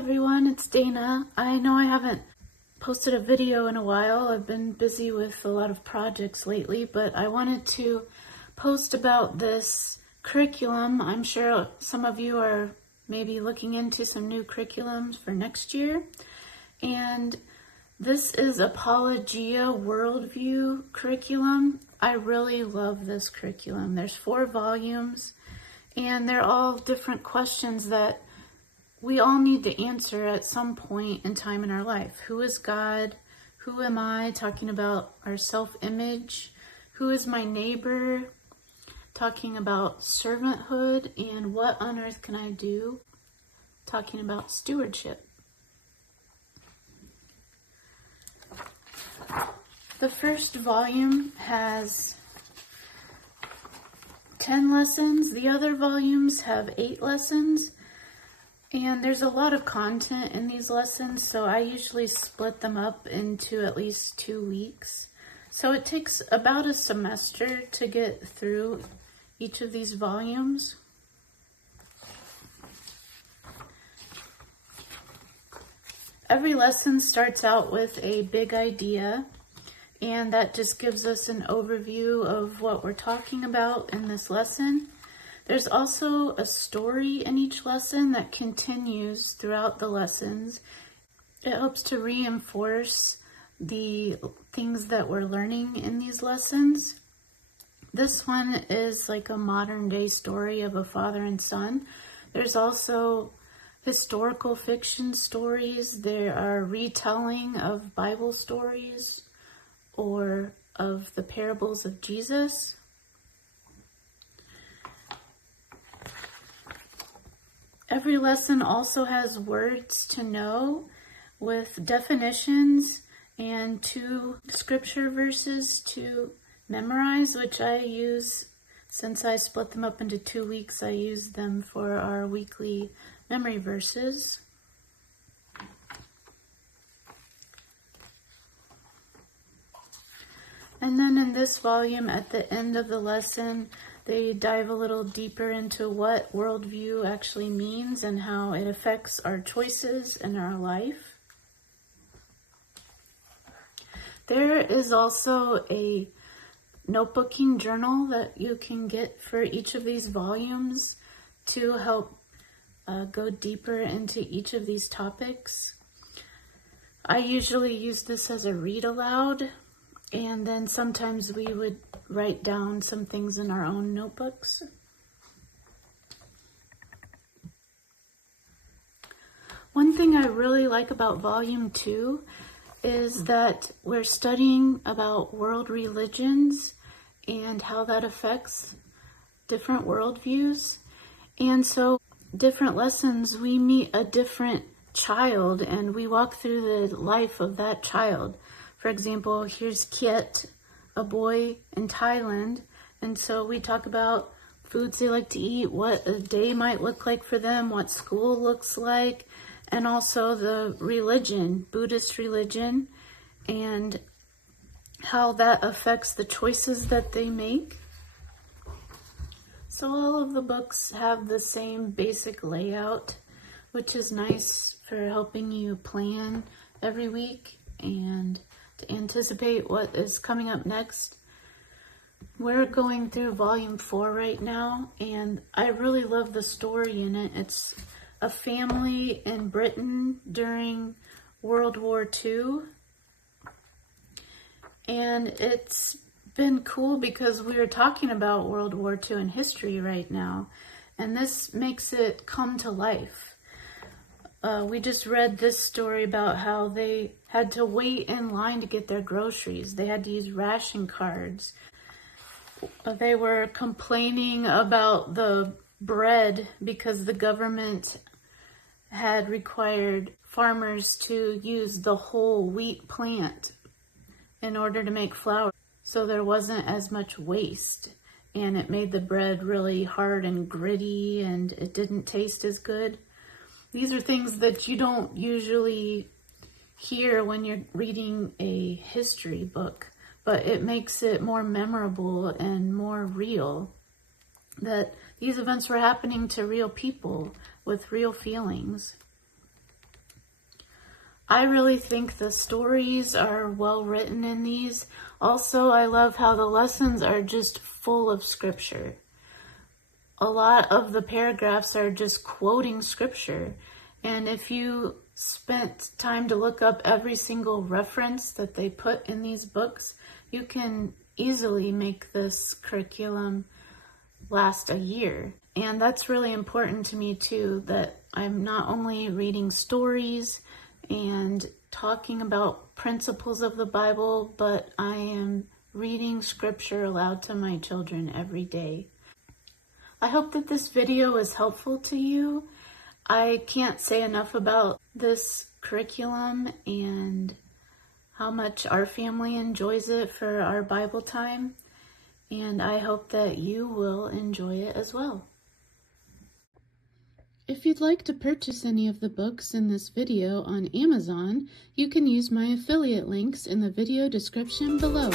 everyone, it's Dana. I know I haven't posted a video in a while. I've been busy with a lot of projects lately, but I wanted to post about this curriculum. I'm sure some of you are maybe looking into some new curriculums for next year. And this is Apologia Worldview curriculum. I really love this curriculum. There's 4 volumes, and they're all different questions that we all need to answer at some point in time in our life. Who is God? Who am I? Talking about our self-image. Who is my neighbor? Talking about servanthood. And what on earth can I do? Talking about stewardship. The first volume has 10 lessons. The other volumes have 8 lessons. And there's a lot of content in these lessons, so I usually split them up into at least 2 weeks. So it takes about a semester to get through each of these volumes. Every lesson starts out with a big idea, and that just gives us an overview of what we're talking about in this lesson. There's also a story in each lesson that continues throughout the lessons. It helps to reinforce the things that we're learning in these lessons. This one is like a modern day story of a father and son. There's also historical fiction stories. There are retelling of Bible stories or of the parables of Jesus. Every lesson also has words to know with definitions and 2 scripture verses to memorize, which I use since I split them up into 2 weeks. I use them for our weekly memory verses. And then in this volume, at the end of the lesson, they dive a little deeper into what worldview actually means and how it affects our choices in our life. There is also a notebooking journal that you can get for each of these volumes to help go deeper into each of these topics. I usually use this as a read aloud, and then sometimes we would write down some things in our own notebooks. One thing I really like about Volume 2 is that we're studying about world religions and how that affects different worldviews. And so different lessons, we meet a different child and we walk through the life of that child. For example, here's Kiet, a boy in Thailand, and so we talk about foods they like to eat, what a day might look like for them, what school looks like, and also the religion, Buddhist religion, and how that affects the choices that they make. So all of the books have the same basic layout, which is nice for helping you plan every week and to anticipate what is coming up next. We're going through Volume 4 right now, and I really love the story in it. It's a family in Britain during World War II, and it's been cool because we are talking about World War II in history right now, and this makes it come to life. We just read this story about how they had to wait in line to get their groceries. They had to use ration cards. They were complaining about the bread because the government had required farmers to use the whole wheat plant in order to make flour. So there wasn't as much waste, and it made the bread really hard and gritty, and it didn't taste as good. These are things that you don't usually hear when you're reading a history book, but it makes it more memorable and more real that these events were happening to real people with real feelings. I really think the stories are well written in these. Also, I love how the lessons are just full of scripture. A lot of the paragraphs are just quoting scripture. And if you spent time to look up every single reference that they put in these books, you can easily make this curriculum last a year. And that's really important to me too, that I'm not only reading stories and talking about principles of the Bible, but I am reading scripture aloud to my children every day. I hope that this video is helpful to you. I can't say enough about this curriculum and how much our family enjoys it for our Bible time, and I hope that you will enjoy it as well. If you'd like to purchase any of the books in this video on Amazon, you can use my affiliate links in the video description below.